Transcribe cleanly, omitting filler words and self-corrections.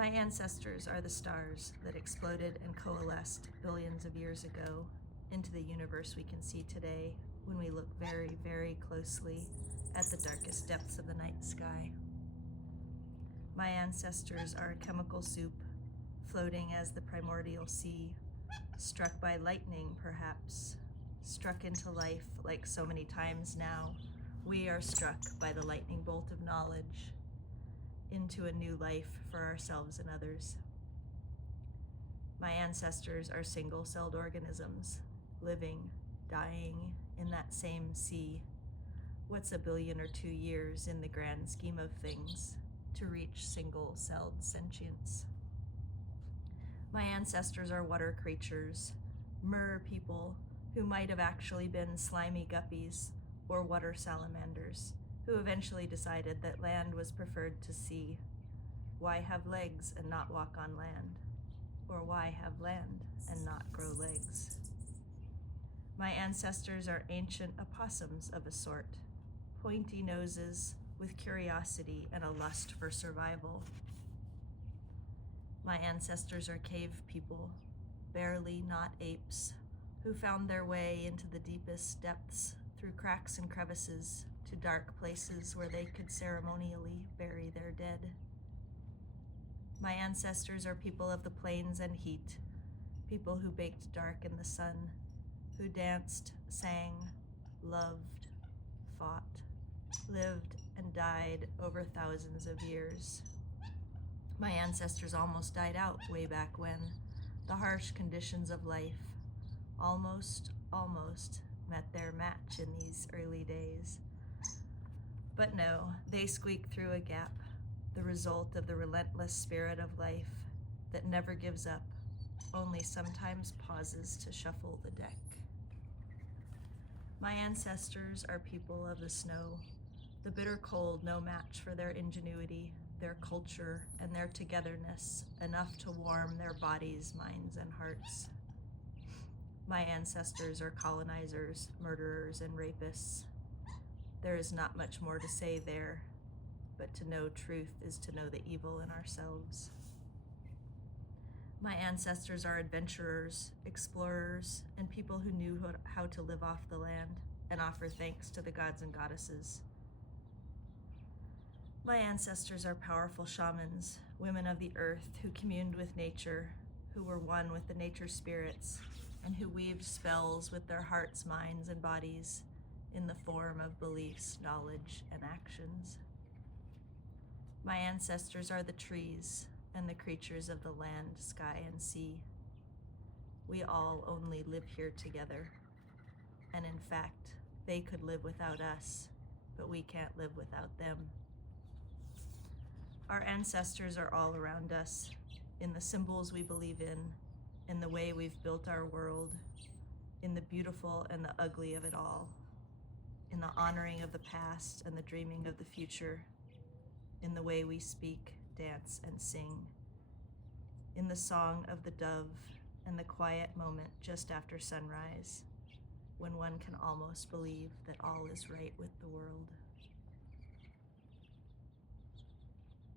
My ancestors are the stars that exploded and coalesced billions of years ago into the universe we can see today when we look very, very closely at the darkest depths of the night sky. My ancestors are a chemical soup, floating as the primordial sea, struck by lightning perhaps, struck into life like so many times now. We are struck by the lightning bolt of knowledge into a new life for ourselves and others. My ancestors are single-celled organisms, living, dying in that same sea. What's 1 billion or 2 years in the grand scheme of things to reach single-celled sentience? My ancestors are water creatures, mer people who might have actually been slimy guppies or water salamanders, who eventually decided that land was preferred to sea. Why have legs and not walk on land? Or why have land and not grow legs? My ancestors are ancient opossums of a sort, pointy noses with curiosity and a lust for survival. My ancestors are cave people, barely not apes, who found their way into the deepest depths through cracks and crevices to dark places where they could ceremonially bury their dead. My ancestors are people of the plains and heat, people who baked dark in the sun, who danced, sang, loved, fought, lived, and died over thousands of years. My ancestors almost died out way back when. The harsh conditions of life almost met their match in these early days. But no, they squeaked through a gap, the result of the relentless spirit of life that never gives up, only sometimes pauses to shuffle the deck. My ancestors are people of the snow, the bitter cold no match for their ingenuity, their culture, and their togetherness, enough to warm their bodies, minds, and hearts. My ancestors are colonizers, murderers, and rapists. There is not much more to say there, but to know truth is to know the evil in ourselves. My ancestors are adventurers, explorers, and people who knew how to live off the land and offer thanks to the gods and goddesses. My ancestors are powerful shamans, women of the earth who communed with nature, who were one with the nature spirits, and who weaved spells with their hearts, minds, and bodies in the form of beliefs, knowledge, and actions. My ancestors are the trees and the creatures of the land, sky, and sea. We all only live here together, and in fact, they could live without us, but we can't live without them. Our ancestors are all around us, in the symbols we believe in the way we've built our world, in the beautiful and the ugly of it all, in the honoring of the past and the dreaming of the future, in the way we speak, dance, and sing, in the song of the dove and the quiet moment just after sunrise, when one can almost believe that all is right with the world.